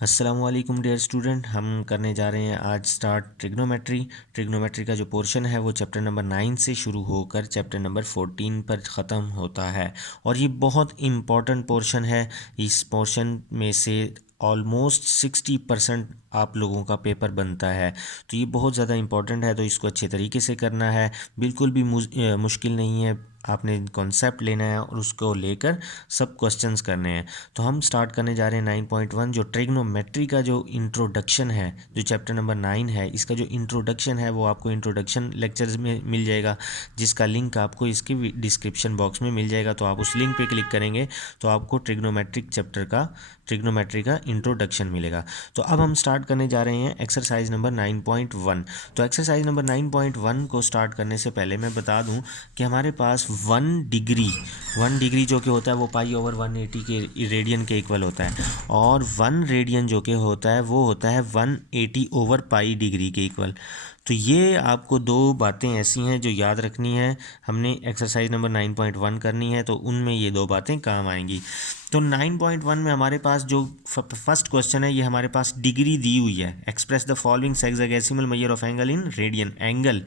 अस्सलाम वालेकुम dear student. हम करने जा रहे हैं आज स्टार्ट ट्रिग्नोमेट्री। ट्रिग्नोमेट्री का जो पोर्शन है वो चैप्टर नंबर 9 से शुरू होकर चैप्टर नंबर 14 पर ख़त्म होता है और ये बहुत इम्पॉर्टेंट पोर्शन है। इस पोर्शन में से ऑलमोस्ट 60% आप लोगों का पेपर बनता है, तो ये बहुत ज़्यादा इम्पॉर्टेंट है, तो इसको अच्छे तरीके से करना है। बिल्कुल भी मुश्किल नहीं है, आपने कॉन्सेप्ट लेना है और उसको लेकर सब क्वेश्चंस करने हैं। तो हम स्टार्ट करने जा रहे हैं 9.1 जो ट्रिग्नोमेट्री का जो इंट्रोडक्शन है, जो चैप्टर नंबर 9 है, इसका जो इंट्रोडक्शन है वो आपको इंट्रोडक्शन लेक्चर्स में मिल जाएगा, जिसका लिंक आपको इसके डिस्क्रिप्शन बॉक्स में मिल जाएगा। तो आप उस लिंक पे क्लिक करेंगे तो आपको ट्रिग्नोमेट्री का इंट्रोडक्शन मिलेगा। तो अब हम स्टार्ट करने जा रहे हैं एक्सरसाइज नंबर 9.1। तो एक्सरसाइज नंबर 9.1 को स्टार्ट करने से पहले मैं बता दूं कि हमारे पास 1 डिग्री जो कि होता है वो पाई ओवर 180 के रेडियन के इक्वल होता है, और 1 रेडियन जो कि होता है वो होता है 180 ओवर पाई डिग्री के इक्वल। तो ये आपको दो बातें ऐसी हैं जो याद रखनी है, हमने एक्सरसाइज नंबर 9.1 करनी है तो उनमें ये दो बातें काम आएंगी। तो 9.1 में हमारे पास जो फर्स्ट क्वेश्चन है, ये हमारे पास डिग्री दी हुई है। Express the following sexagesimal measure of angle in radian. Angle,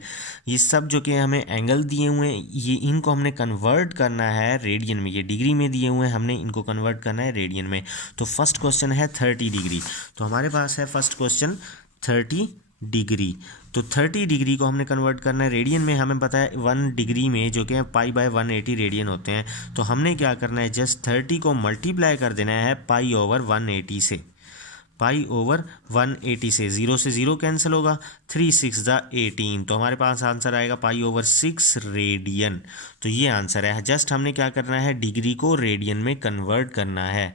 ये सब जो कि हमें एंगल दिए हुए हैं, ये इनको हमने कन्वर्ट करना है रेडियन में। ये डिग्री में दिए हुए हैं, हमने इनको कन्वर्ट करना है रेडियन में। तो फर्स्ट क्वेश्चन है 30 डिग्री। तो हमारे पास है फर्स्ट क्वेश्चन 30 डिग्री। तो 30 डिग्री को हमने कन्वर्ट करना है रेडियन में। हमें पता है 1 डिग्री में जो कि पाई बाय 180 रेडियन होते हैं, तो हमने क्या करना है, जस्ट 30 को मल्टीप्लाई कर देना है पाई ओवर 180 से। पाई ओवर 180 से ज़ीरो कैंसिल होगा, 3 6 ज़ा 18, तो हमारे पास आंसर आएगा पाई ओवर 6 रेडियन। तो ये आंसर है। जस्ट हमने क्या करना है, डिग्री को रेडियन में कन्वर्ट करना है।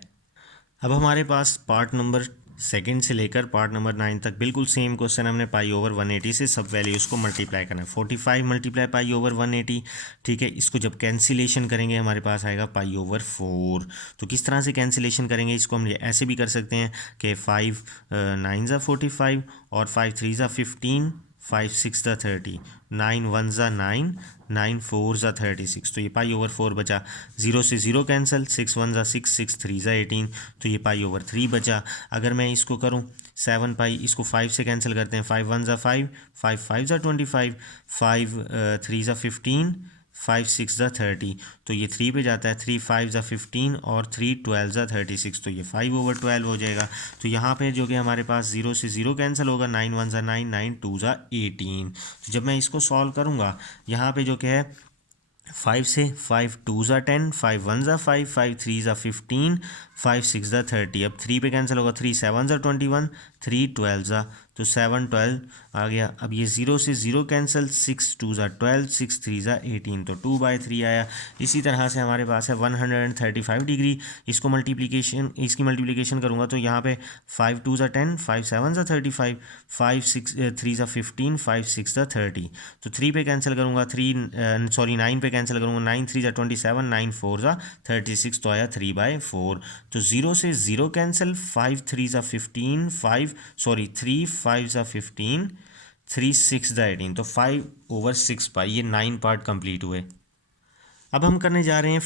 अब हमारे पास पार्ट नंबर सेकंड से लेकर पार्ट नंबर 9 तक बिल्कुल सेम क्वेश्चन, हमने पाई ओवर 180 से सब वैल्यूज़ को मल्टीप्लाई करना है। 45 मल्टीप्लाई पाई ओवर 180, ठीक है। इसको जब कैंसिलेशन करेंगे हमारे पास आएगा पाई ओवर 4। तो किस तरह से कैंसिलेशन करेंगे, इसको हम ऐसे भी कर सकते हैं कि 5 9 ज़ा 45 और 5 3 ज़ा 15, 5 6 ज़ा 30, 9 1 ज़ा 9, 9 4 ज़ा 36। तो ये पाई ओवर 4 बचा। ज़ीरो से ज़ीरो कैंसिल, 6 1 ज़ा 6, 6 3 ज़ा 18, तो ये पाई ओवर 3 बचा। अगर मैं इसको करूँ 7 पाई, इसको 5 से कैंसिल करते हैं, 5 1 ज़ा 5, 5 5 ज़ा 25, 5 3 ज़ा 15, 5 6 ज़ा 30, तो ये 3 पे जाता है। 3 5 ज़ा 15 और 3 12 ज़ा 36, तो ये 5 ओवर 12 हो जाएगा। तो यहाँ पे जो कि हमारे पास ज़ीरो से ज़ीरो कैंसिल होगा, 9 1 ज़ा 9, 9 2 ज़ा 18। तो जब मैं इसको सॉल्व करूँगा, यहाँ पे जो कि है 5 से 5 2 ज़ा 10, 5 1 ज़ा 5, 5 3 ज़ा 15, 5 6 ज़ा 30। अब 3 पे कैंसिल होगा, 3 7 ज़ा 21, 3 12 ज़ा, तो 7 12 आ गया। अब ये ज़ीरो से ज़ीरो कैंसिल, 6 2 ज़ा 12, 6 3 ज़ा 18, तो 2/3 आया। इसी तरह से हमारे पास है 135 डिग्री। इसकी मल्टीप्लिकेशन करूँगा तो यहाँ पे 5 2 ज़ा 10, 5 7 ज़ा 35, 5 6 3 ज़ा 15, 5 6 ज़ा 30, तो 3 पे कैंसिल करूँगा, 9 पे कैंसिल करूँगा, 9 3 ज़ा 27, 9 4 ज़ा 36, तो आया 3/4। तो ज़ीरो से ज़ीरो कैंसिल, 5 3 ज़ा 15, 3 5 ज़ा 15, 3 6 ज़ा 18, तो 5 ओवर 6 पाई। ये 9 पार्ट कंप्लीट हुए। अब हम करने जा रहे हैं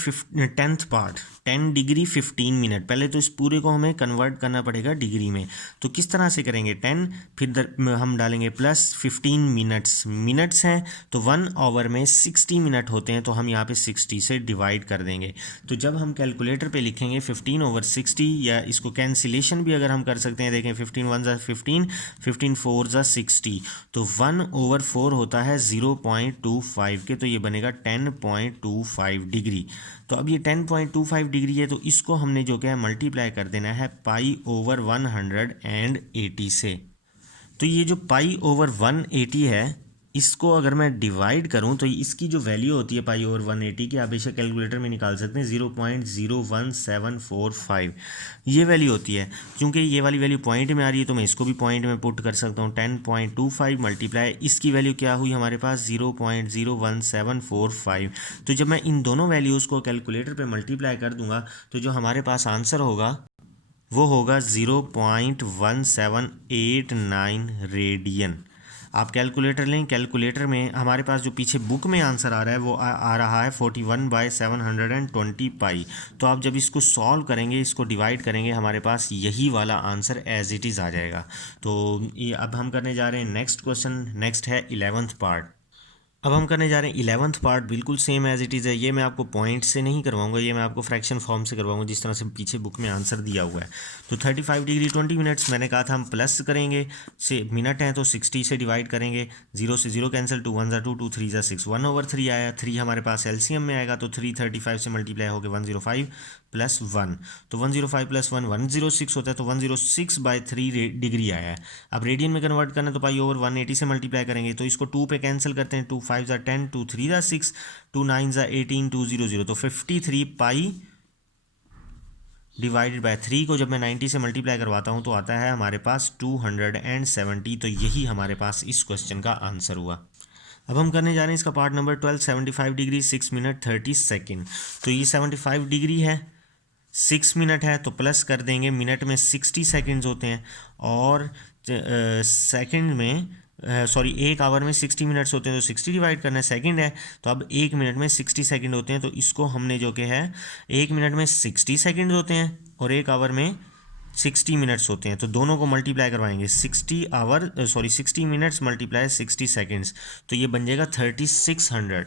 10th पार्ट, 10 डिग्री 15 मिनट। पहले तो इस पूरे को हमें कन्वर्ट करना पड़ेगा डिग्री में। तो किस तरह से करेंगे, 10 फिर हम डालेंगे प्लस 15 मिनट्स हैं, तो 1 आवर में 60 मिनट होते हैं, तो हम यहाँ पे 60 से डिवाइड कर देंगे। तो जब हम कैलकुलेटर पे लिखेंगे 15 ओवर 60, या इसको कैंसिलेशन भी अगर हम कर सकते हैं, देखें 15 1 ज़ा 15, 15 4 ज़ा 60, तो 1 ओवर 4 होता है 0.25 के, तो ये बनेगा 10.25 डिग्री। तो अब ये 10.25 डिग्री है, तो इसको हमने जो क्या है मल्टीप्लाई कर देना है पाई ओवर 180 से। तो ये जो पाई ओवर 180 है, इसको अगर मैं डिवाइड करूं तो इसकी जो वैल्यू होती है पाई ओवर 180 की, आप बेशक कैलकुलेटर में निकाल सकते हैं, 0.01745 ये वैल्यू होती है। क्योंकि ये वाली वैल्यू पॉइंट में आ रही है तो मैं इसको भी पॉइंट में पुट कर सकता हूँ। 10.25 मल्टीप्लाई इसकी वैल्यू क्या हुई हमारे पास, 0.01745। तो जब मैं इन दोनों वैल्यूज़ को कैलकुलेटर पर मल्टीप्लाई कर दूंगा तो जो हमारे पास आंसर होगा वो होगा 0.1789 रेडियन। आप कैलकुलेटर लें, कैलकुलेटर में हमारे पास जो पीछे बुक में आंसर आ रहा है वो आ रहा है 41/720 पाई। तो आप जब इसको सॉल्व करेंगे, इसको डिवाइड करेंगे, हमारे पास यही वाला आंसर एज इट इज़ आ जाएगा। तो ये अब हम करने जा रहे हैं नेक्स्ट क्वेश्चन। नेक्स्ट है 11th पार्ट। अब हम करने जा रहे हैं 11th पार्ट, बिल्कुल सेम एज इट इज़ है। ये मैं आपको पॉइंट से नहीं करवाऊंगा, ये मैं आपको फ्रैक्शन फॉर्म से करवाऊंगा जिस तरह से पीछे बुक में आंसर दिया हुआ है। तो 35 डिग्री 20 मिनट्स मैंने कहा था हम प्लस करेंगे, से मिनट हैं तो 60 से डिवाइड करेंगे, 0 से 0 कैंसिल, 2 1 2, 2 3 6, 1/3 आया। 3 हमारे पास एलसीएम में आएगा, तो 3 35 से मल्टीप्लाई हो गया 105 प्लस 1, तो 105 प्लस 1 106 होता है, तो 106/3 डिग्री आया है। अब रेडियन में कन्वर्ट करना, तो पाई ओवर 180 से मल्टीप्लाई करेंगे, तो इसको 2 पे कैंसिल करते हैं, 2 5 ज़ा 10, 2 3 ज़ा 6, 2 9 ज़ा 18, 2 0 0, तो 53 पाई डिवाइडेड बाय 3 को जब मैं 90 से मल्टीप्लाई करवाता हूँ तो आता है हमारे पास 270। तो यही हमारे पास इस क्वेश्चन का आंसर हुआ। अब हम करने जा रहे हैं इसका part number 12, 75 degree 6 minute 30 second. तो ये 75 डिग्री है, 6 मिनट है, तो प्लस कर देंगे, मिनट में 60 सेकेंड्स होते हैं और सेकंड में सॉरी 1 आवर में 60 मिनट्स होते हैं, तो 60 डिवाइड करना है, सेकंड है, तो अब 1 मिनट में 60 सेकंड होते हैं, तो इसको हमने जो कि है 1 मिनट में 60 सेकंड होते हैं और 1 आवर में 60 मिनट्स होते हैं, तो दोनों को मल्टीप्लाई करवाएंगे, 60 मिनट्स मल्टीप्लाई 60 सेकेंड्स, तो ये बन जाएगा 3600।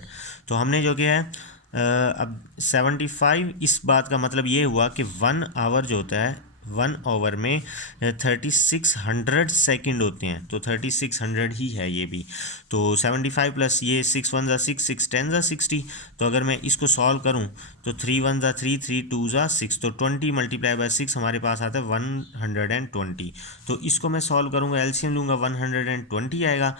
तो हमने जो कि है अब 75, इस बात का मतलब ये हुआ कि 1 आवर जो होता है 1 आवर में 3600 सेकेंड होते हैं, तो 3600 ही है ये भी। तो 75 प्लस ये 6 1 ज़ा 6, 6 10 ज़ा 60, तो अगर मैं इसको सॉल्व करूं तो 3 1 ज़ा 3, 3 2 ज़ा 6, तो 20 मल्टीप्लाई बाय 6 हमारे पास आता है 120। तो इसको मैं सॉल्व करूंगा, एलसीएम लूँगा, 120 आएगा।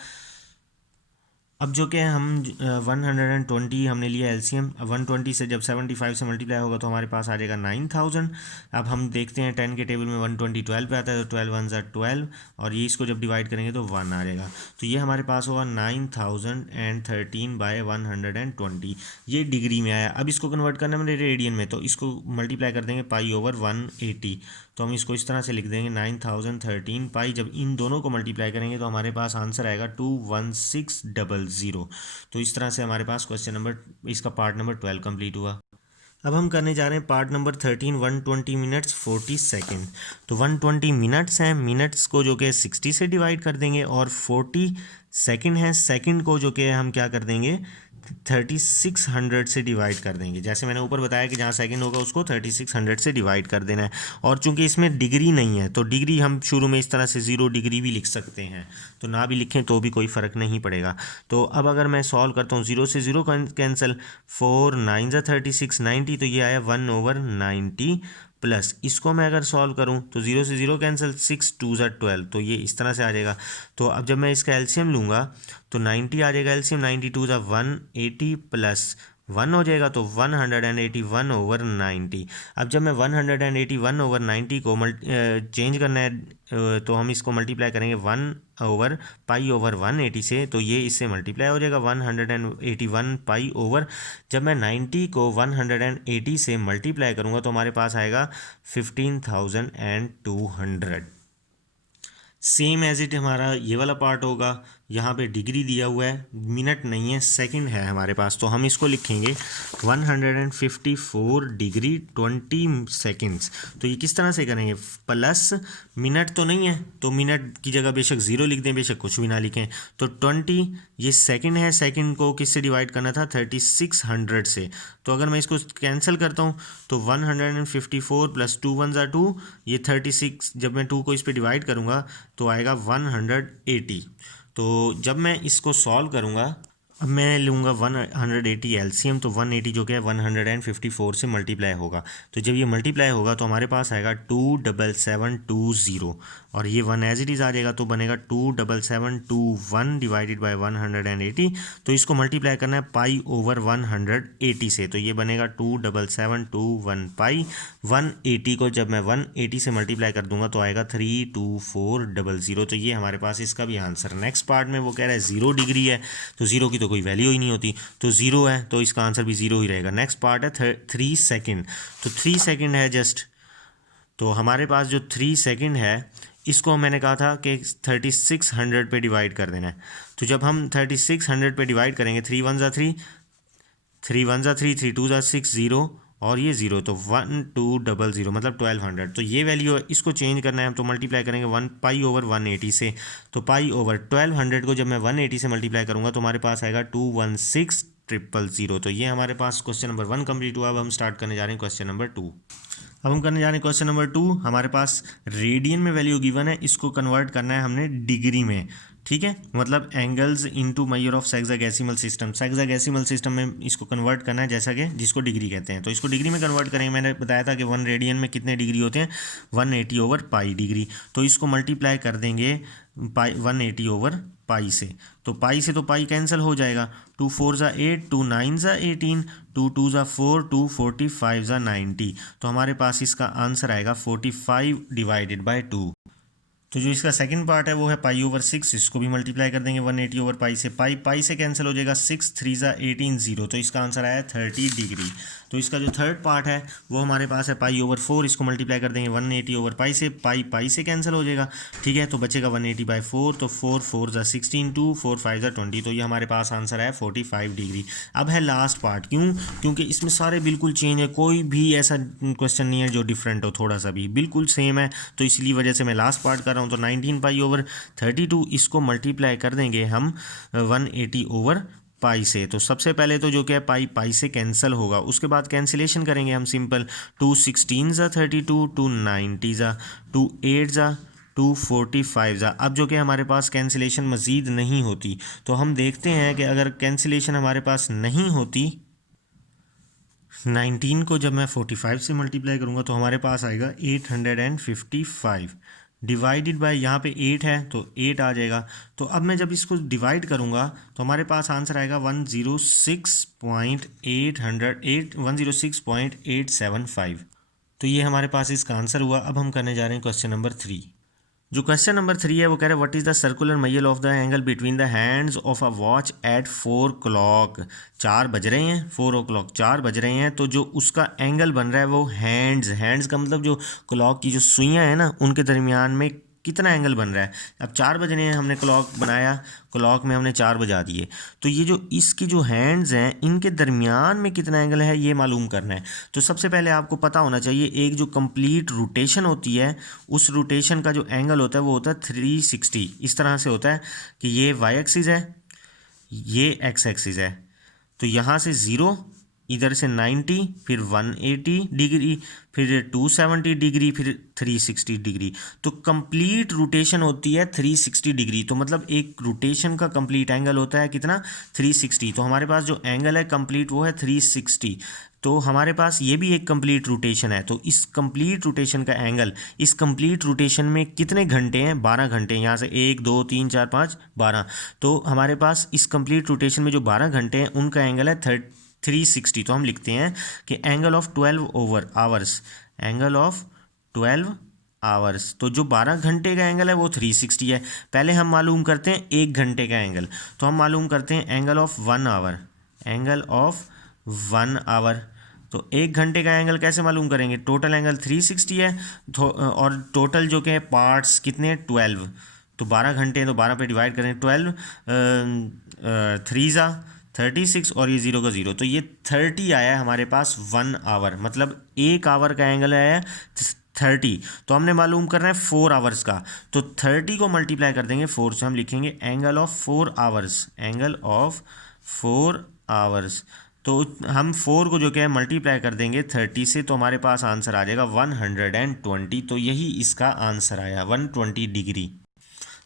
अब जो कि हम 120 हमने लिया एलसीएम, 120 से जब 75 से मल्टीप्लाई होगा तो हमारे पास आ जाएगा 9000। अब हम देखते हैं 10 के टेबल में 120 12 पे आता है, तो 12 1 ज़ा 12, और ये इसको जब डिवाइड करेंगे तो 1 आ जाएगा। तो ये हमारे पास होगा 9013/120। ये डिग्री में आया। अब इसको कन्वर्ट करना है मेरे रेडियन में, तो इसको मल्टीप्लाई कर देंगे पाई ओवर 180, तो हम इसको इस तरह से लिख देंगे 9013 पाई। जब इन दोनों को मल्टीप्लाई करेंगे तो हमारे पास आंसर आएगा 21600। तो इस तरह से हमारे पास क्वेश्चन नंबर, इसका पार्ट नंबर 12 कंप्लीट हुआ। अब हम करने जा रहे हैं पार्ट नंबर 13, 120 मिनट्स 40 सेकेंड। तो 120 मिनट्स हैं, मिनट्स को जो कि 60 से डिवाइड कर देंगे, और 40 सेकेंड है, सेकेंड को जो कि हम क्या कर देंगे 3600 से डिवाइड कर देंगे। जैसे मैंने ऊपर बताया कि जहाँ सेकंड होगा उसको 3600 से डिवाइड कर देना है। और चूंकि इसमें डिग्री नहीं है तो डिग्री हम शुरू में इस तरह से 0 डिग्री भी लिख सकते हैं, तो ना भी लिखें तो भी कोई फ़र्क नहीं पड़ेगा। तो अब अगर मैं सॉल्व करता हूँ, 0 से 0 कैंसिल, 4 9 ज़ा 36 90, तो ये आया 1/90 प्लस, इसको मैं अगर सॉल्व करूं तो 0 से 0 कैंसिल, 6 2 ज़ा 12, तो ये इस तरह से आ जाएगा। तो अब जब मैं इसका एलसीएम लूँगा तो 90 आ जाएगा एलसीएम, 92 ज़ा 180 प्लस 1 हो जाएगा, तो 181/90। अब जब मैं 181/90 को चेंज करना है, तो हम इसको मल्टीप्लाई करेंगे 1/पाई/180 से, तो ये इससे मल्टीप्लाई हो जाएगा 181 पाई/। जब मैं 90 को 180 से मल्टीप्लाई करूँगा तो हमारे पास आएगा 15200। सेम एज इट हमारा ये वाला पार्ट होगा। यहाँ पे डिग्री दिया हुआ है, मिनट नहीं है, सेकंड है हमारे पास, तो हम इसको लिखेंगे 154 डिग्री 20 सेकेंड्स। तो ये किस तरह से करेंगे, प्लस मिनट तो नहीं है तो मिनट की जगह बेशक 0 लिख दें, बेशक कुछ भी ना लिखें, तो 20, ये सेकंड है, सेकंड को किससे डिवाइड करना था 3600 से। तो अगर मैं इसको कैंसिल करता हूँ तो 154 प्लस 2 1 ज़ा 2, ये 36, जब मैं 2 को इस पर डिवाइड करूँगा तो आएगा 180। तो जब मैं इसको सॉल्व करूँगा, अब मैं लूँगा 180 एलसीएम, तो 180 जो कि है 154 से मल्टीप्लाई होगा, तो जब ये मल्टीप्लाई होगा तो हमारे पास आएगा 27720, और ये 1 एज इट इज़ आ जाएगा, तो बनेगा 27721 डिवाइडेड बाय 180। तो इसको मल्टीप्लाई करना है पाई/180 से, तो ये बनेगा 27721 पाई। 180 को जब मैं 180 से मल्टीप्लाई कर दूंगा तो आएगा 32400। तो ये हमारे पास इसका भी आंसर। नेक्स्ट पार्ट में वो कह रहा है 0 डिग्री है, तो 0 की तो कोई वैल्यू ही नहीं होती, तो 0 है तो इसका आंसर भी 0 ही रहेगा। नेक्स्ट पार्ट है 3 सेकेंड। तो 3 सेकेंड है जस्ट, तो हमारे पास जो 3 सेकेंड है इसको मैंने कहा था कि 3600 पे डिवाइड कर देना है। तो जब हम 3600 पे डिवाइड करेंगे, 3 1 ज़ा 3, 3 1 ज़ा 3, 3 2 ज़ा 6, 0 और ये 0, तो 1200 मतलब 1200। तो ये वैल्यू है, इसको चेंज करना है हम, तो मल्टीप्लाई करेंगे 1 पाई ओवर 180 से। तो पाई ओवर 1200 को जब मैं 180 से मल्टीप्लाई करूँगा तो हमारे पास आएगा 216000। तो ये हमारे पास क्वेश्चन नंबर 1 कंप्लीट हुआ। अब हम स्टार्ट करने जा रहे हैं क्वेश्चन नंबर 2। अब हम करने जा रहे हैं क्वेश्चन नंबर 2। हमारे पास रेडियन में वैल्यू गिवन है, इसको कन्वर्ट करना है हमने डिग्री में। ठीक है, मतलब angles into measure of sexagesimal system. Sexagesimal system में इसको कन्वर्ट करना है, जैसा कि जिसको डिग्री कहते हैं। तो इसको डिग्री में कन्वर्ट करेंगे। मैंने बताया था कि 1 रेडियन में कितने डिग्री होते हैं, 180 ओवर पाई डिग्री। तो इसको मल्टीप्लाई कर देंगे पाई 180 ओवर पाई से। तो पाई से तो पाई कैंसिल हो जाएगा, 2 4 ज़ा 8, 2 9 ज़ा 18, 2 2 ज़ा 4, 2 45 ज़ा 90। तो हमारे पास इसका आंसर आएगा 45 डिवाइडेड बाय 2। तो जो इसका सेकंड पार्ट है वो है पाई ओवर 6, इसको भी मल्टीप्लाई कर देंगे 180 ओवर पाई से। पाई पाई से कैंसिल हो जाएगा, 6 3 ज़ा 18, 0। तो इसका आंसर आया 30 डिग्री। तो इसका जो थर्ड पार्ट है वो हमारे पास है पाई ओवर 4, इसको मल्टीप्लाई कर देंगे 180 ओवर पाई से। पाई पाई से कैंसिल हो जाएगा, ठीक है, तो बचेगा 180 बाई 4। तो 4 4 ज़ा 16, 2 4 5 ज़ा 20। तो ये हमारे पास आंसर है 45 डिग्री। अब है लास्ट पार्ट। क्यों? क्योंकि इसमें सारे बिल्कुल चेंज है, कोई भी ऐसा क्वेश्चन नहीं है जो डिफरेंट हो, थोड़ा सा भी बिल्कुल सेम है। तो इसीलिए वजह से मैं लास्ट पार्ट कर रहा हूँ। तो 19 पाई ओवर 32, इसको मल्टीप्लाई कर देंगे हम 180 ओवर पाई से। तो सबसे पहले तो जो क्या है पाई पाई से कैंसिल होगा, उसके बाद कैंसिलेशन करेंगे हम सिंपल। 2 16 ज़ा 32, 2 90 ज़ा, 2 8 ज़ा, 2 45 ज़ा। अब जो कि हमारे पास कैंसिलेशन मज़ीद नहीं होती, तो हम देखते हैं कि अगर कैंसिलेशन हमारे पास नहीं होती, 19 को जब मैं 45 से मल्टीप्लाई करूँगा तो हमारे पास आएगा 855 डिवाइडेड बाय, यहाँ पे 8 है तो 8 आ जाएगा। तो अब मैं जब इसको डिवाइड करूँगा तो हमारे पास आंसर आएगा 106.875। तो ये हमारे पास इसका आंसर हुआ। अब हम करने जा रहे हैं क्वेश्चन नंबर 3। जो क्वेश्चन नंबर 3 है वो कह रहे हैं what is the circular measure of the angle between the hands of a watch at 4 o'clock। 4 बज रहे हैं, 4 o'clock 4 बज रहे हैं। तो जो उसका एंगल बन रहा है वो हैंड्स का मतलब जो क्लॉक की जो सुइयाँ हैं ना उनके दरमियान में कितना एंगल बन रहा है। अब 4 बजने हैं, हमने क्लॉक बनाया, क्लॉक में हमने 4 बजा दिए। तो ये जो इसकी जो हैंड्स हैं इनके दरमियान में कितना एंगल है ये मालूम करना है। तो सबसे पहले आपको पता होना चाहिए एक जो कंप्लीट रोटेशन होती है उस रोटेशन का जो एंगल होता है वो होता है 360। इस तरह से होता है कि ये वाई एक्सिस है, ये एक्स एक्सिस है। तो यहाँ से 0, इधर से 90, फिर 180 डिग्री, फिर 270 डिग्री, फिर 360 डिग्री। तो कंप्लीट रोटेशन होती है 360 डिग्री। तो मतलब एक रोटेशन का कंप्लीट एंगल होता है कितना, 360। तो हमारे पास जो एंगल है कंप्लीट वो है 360। तो हमारे पास ये भी एक कंप्लीट रोटेशन है। तो इस कंप्लीट रोटेशन का एंगल, इस कंप्लीट रोटेशन में कितने घंटे हैं, 12 घंटे। यहाँ से 1 2 3 4 5 12। तो हमारे पास इस कंप्लीट रोटेशन में जो 12 घंटे हैं उनका एंगल है 360। तो हम लिखते हैं कि angle of 12 over hours, angle of 12 hours. तो जो 12 घंटे का एंगल है वो 360 है। पहले हम मालूम करते हैं 1 घंटे का एंगल। तो हम मालूम करते हैं angle of 1 hour, angle of 1 hour. तो 1 घंटे का एंगल कैसे मालूम करेंगे, टोटल एंगल 360 है और टोटल जो कि है पार्ट्स कितने हैं 12। तो 12 घंटे हैं तो 12 पे डिवाइड करें, 12 3 ज़ा 36 और ये 0 का 0। तो ये 30 आया है हमारे पास 1 आवर, मतलब 1 आवर का एंगल आया है 30। तो हमने मालूम करना है 4 आवर्स का। तो 30 को मल्टीप्लाई कर देंगे 4 से, हम लिखेंगे angle of 4 hours, angle of 4 hours. तो हम 4 को जो क्या है मल्टीप्लाई कर देंगे 30 से, तो हमारे पास आंसर आ जाएगा 120। तो यही इसका आंसर आया 120 डिग्री।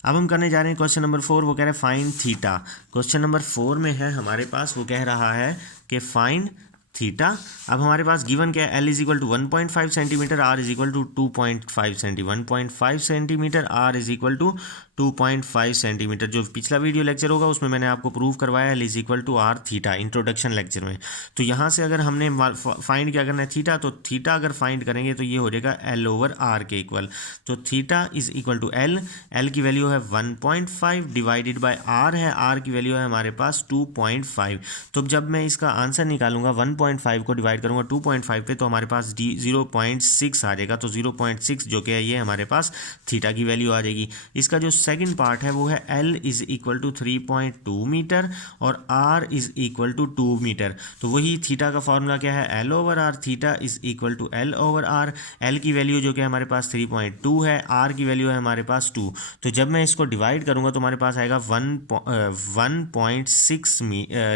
अब हम करने जा रहे हैं क्वेश्चन नंबर 4। वो कह रहा है फाइंड थीटा। क्वेश्चन नंबर 4 में है हमारे पास, वो कह रहा है कि फाइंड थीटा। अब हमारे पास गिवन क्या है, L is equal to 1.5 centimetre, R is equal to 2.5 centimetre, 1.5 centimetre, R is equal to 2.5 centimetre. जो पिछला वीडियो लेक्चर होगा उसमें मैंने आपको प्रूव करवाया L is equal to R theta, introduction lecture में। तो यहाँ से अगर हमने फाइंड क्या करना है थीटा, तो थीटा अगर फाइंड करेंगे तो ये हो जाएगा L ओवर R के इक्वल। तो theta is equal to L, L की वैल्यू है 1.5 डिवाइडेड बाय R है, R की वैल्यू है हमारे पास 2.5। तो जब मैं इसका आंसर निकालूंगा 1.5 2.5 को डिवाइड करूँगा 2.5 पे तो हमारे पास 0.6 आ जाएगा। तो 0.6 जो कि है ये हमारे पास थीटा की वैल्यू आ जाएगी। इसका जो सेकंड पार्ट है वो है L is equal to 3.2 metre और R is equal to 2 metre. तो वही थीटा का फॉर्मूला क्या है, L over R, theta is equal to L over R। L की वैल्यू जो कि हमारे पास 3.2 है, R की वैल्यू है हमारे पास 2। तो जब मैं इसको डिवाइड करूँगा तो हमारे पास आएगा 1.6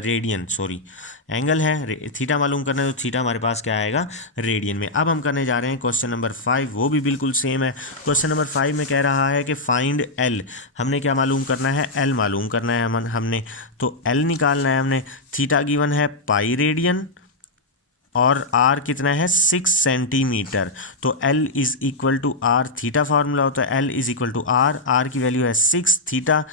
रेडियन, सॉरी एंगल है, थीटा मालूम करना है तो थीटा हमारे पास क्या आएगा, रेडियन में। अब हम करने जा रहे हैं क्वेश्चन नंबर 5, वो भी बिल्कुल सेम है। क्वेश्चन नंबर 5 में कह रहा है कि फाइंड एल, हमने क्या मालूम करना है, एल मालूम करना है हमने। तो एल निकालना है हमने। थीटा गिवन है पाई रेडियन और आर कितना है 6 सेंटीमीटर। तो L is equal to R, theta formula होता है L is equal to R, R की वैल्यू है 6, थीटा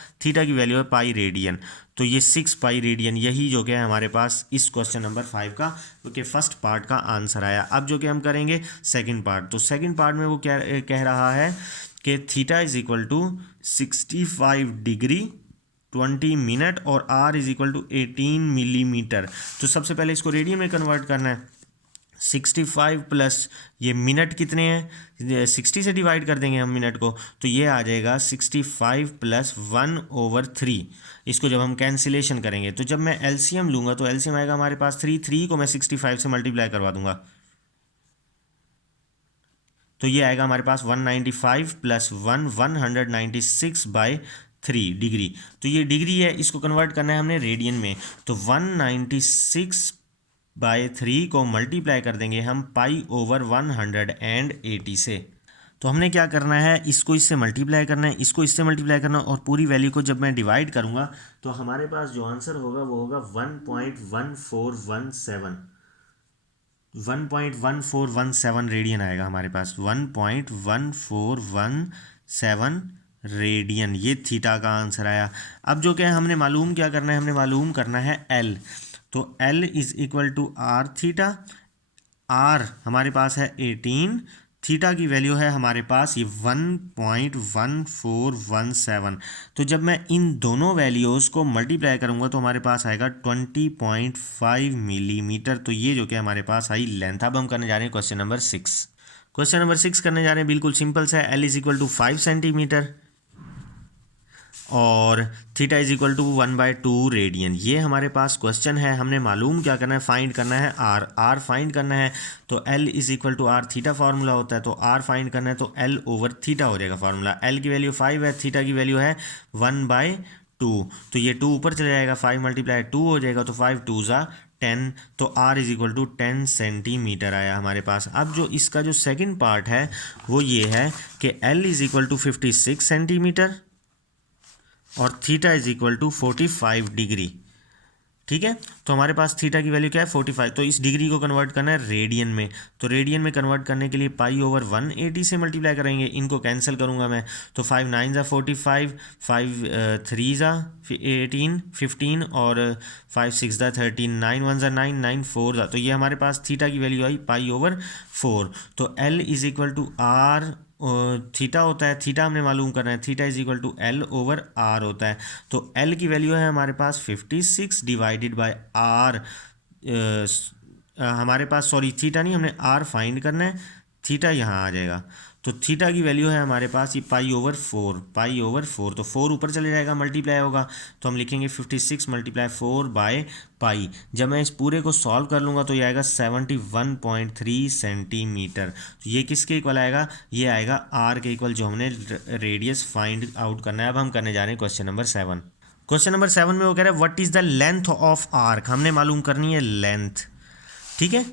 की वैल्यू है पाई रेडियन। तो ये 6 पाई रेडियन, यही जो कि है हमारे पास इस क्वेश्चन नंबर 5 का क्योंकि फर्स्ट पार्ट का आंसर आया। अब जो कि हम करेंगे सेकंड पार्ट। तो सेकंड पार्ट में वो क्या कह रहा है कि theta is equal to 65 degree 20 minute और R is equal to 18 millimetre. तो सबसे पहले इसको रेडियन में कन्वर्ट करना है। 65 प्लस ये मिनट कितने हैं, 60 से डिवाइड कर देंगे हम मिनट को, तो ये आ जाएगा 65 प्लस 1/3। इसको जब हम कैंसिलेशन करेंगे तो जब मैं एलसीएम लूँगा तो एलसीएम आएगा हमारे पास 3 को मैं 65 से मल्टीप्लाई करवा दूंगा तो ये आएगा हमारे पास 195 प्लस 196/3 डिग्री। तो ये डिग्री है, इसको कन्वर्ट करना है हमने रेडियन में। तो 196/3 को मल्टीप्लाई कर देंगे हम पाई ओवर 180 से। तो हमने क्या करना है, इसको इससे मल्टीप्लाई करना है, इसको इससे मल्टीप्लाई करना है और पूरी वैल्यू को जब मैं डिवाइड करूँगा तो हमारे पास जो आंसर होगा वो होगा 1.1417 रेडियन आएगा हमारे पास। 1.1417 रेडियन, ये थीटा का आंसर आया। अब जो क्या हमने मालूम क्या करना है, हमने मालूम करना है एल। तो L is equal to R theta, R हमारे पास है 18, थीटा की वैल्यू है हमारे पास ये 1.1417। तो जब मैं इन दोनों वैल्यूज़ को मल्टीप्लाई करूंगा तो हमारे पास आएगा 20.5 मिलीमीटर। तो ये जो कि हमारे पास आई लेंथ। अब हम करने जा रहे हैं क्वेश्चन नंबर 6। क्वेश्चन नंबर 6 करने जा रहे हैं, बिल्कुल सिंपल सा है। L is equal to 5 centimetre और theta is equal to 1/2 radian. ये हमारे पास क्वेश्चन है, हमने मालूम क्या करना है, फाइंड करना है आर। आर फाइंड करना है तो L is equal to R, theta formula होता है। तो आर फाइंड करना है तो एल ओवर थीटा हो जाएगा फार्मूला। एल की वैल्यू 5 है, थीटा की वैल्यू है 1/2। तो ये 2 ऊपर चले जाएगा, 5 मल्टीप्लाई 2 हो जाएगा तो 5 2 ज़ा 10। तो R is equal to 10 centimetre आया हमारे पास। अब जो इसका जो सेकंड पार्ट है वो ये है कि L is equal to 56 centimetre और theta is equal to 45 degree. ठीक है, तो हमारे पास थीटा की वैल्यू क्या है 45। तो इस डिग्री को कन्वर्ट करना है रेडियन में। तो रेडियन में कन्वर्ट करने के लिए पाई ओवर 180 से मल्टीप्लाई करेंगे। इनको कैंसिल करूंगा मैं तो 5 9 ज़ा 45, 5 3 ज़ा 18 15 और 5 6 ज़ा 13, 9 1 ज़ा 9 9 4 ज़ा। तो ये हमारे पास थीटा की वैल्यू आई पाई ओवर 4। तो L is equal to R theta होता है, थीटा हमने मालूम करना है, theta is equal to L over R होता है। तो एल की वैल्यू है हमारे पास 56 डिवाइडेड बाय आर। हमारे पास सॉरी थीटा नहीं, हमने आर फाइंड करना है, थीटा यहाँ आ जाएगा। तो थीटा की वैल्यू है हमारे पास ये पाई ओवर 4, पाई ओवर 4। तो 4 ऊपर चले जाएगा, मल्टीप्लाई होगा तो हम लिखेंगे 56 मल्टीप्लाई 4 बाय पाई। जब मैं इस पूरे को सॉल्व कर लूँगा तो ये आएगा 71.3 सेंटीमीटर। तो ये किसके इक्वल आएगा, ये आएगा आर के इक्वल, जो हमने रेडियस फाइंड आउट करना है। अब हम करने जा रहे हैं क्वेश्चन नंबर 7। क्वेश्चन नंबर 7 में वो कह रहा है what is the length of arc. हमने मालूम करनी है लेंथ। ठीक है,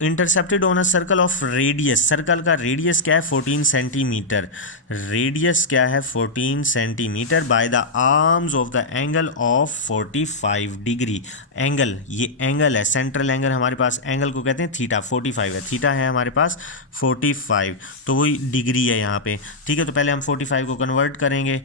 intercepted on a circle of radius, circle का रेडियस क्या है 14 सेंटीमीटर, रेडियस क्या है 14 centimetre by the arms of the angle of 45 degree. Angle, ये एंगल है, सेंट्रल एंगल हमारे पास, एंगल को कहते हैं थीटा, 45 है, थीटा है हमारे पास 45, तो वही डिग्री है यहाँ पे। ठीक है, तो पहले हम 45 को कन्वर्ट करेंगे,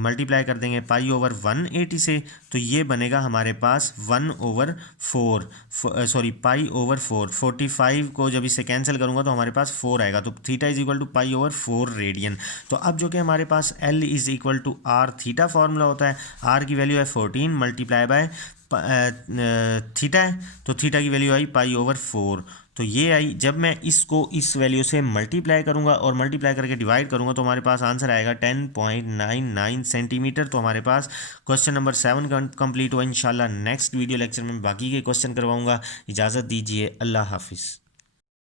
मल्टीप्लाई कर देंगे पाई ओवर 180 से, तो ये बनेगा हमारे पास 1/4 सॉरी पाई ओवर 4। 45 को जब इससे कैंसिल करूंगा तो हमारे पास 4 आएगा। तो theta is equal to pi over 4 radian. तो अब जो कि हमारे पास L is equal to R, theta formula होता है, आर की वैल्यू है 14 मल्टीप्लाई बाय थीटा है, तो थीटा की वैल्यू आई π/4। तो ये आई, जब मैं इसको इस वैल्यू से मल्टीप्लाई करूंगा और मल्टीप्लाई करके डिवाइड करूंगा तो हमारे पास आंसर आएगा 10.99 सेंटीमीटर। तो हमारे पास क्वेश्चन नंबर 7 कंप्लीट हुआ। इंशाल्लाह नेक्स्ट वीडियो लेक्चर में बाकी के क्वेश्चन करवाऊंगा। इजाज़त दीजिए, अल्लाह हाफिज़।